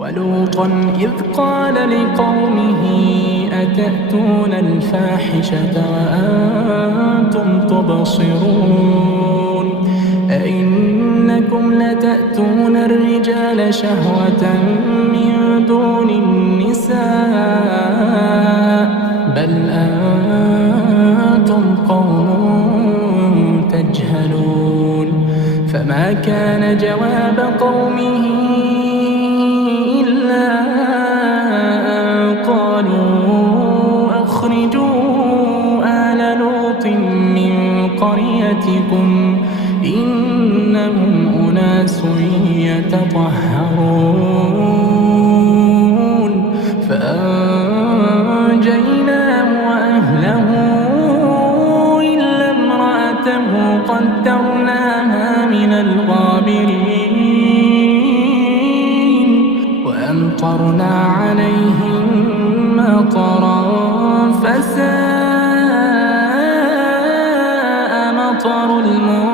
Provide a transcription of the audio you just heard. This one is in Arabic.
ولوطا إذ قال لقومه أتأتون الفاحشة وأنتم تبصرون أئنكم لتأتون الرجال شهوة من دون النساء بل أنتم قوم تجهلون فما كان جواب قومه إلا أن قالوا أخرجوا آل لوط من قريتكم إنهم أناس يتطهرون فأنجيناه وأهله إلا امرأته قدرناها من الغابرين وأمطرنا عليهم مطرا فساء مطر المنذرين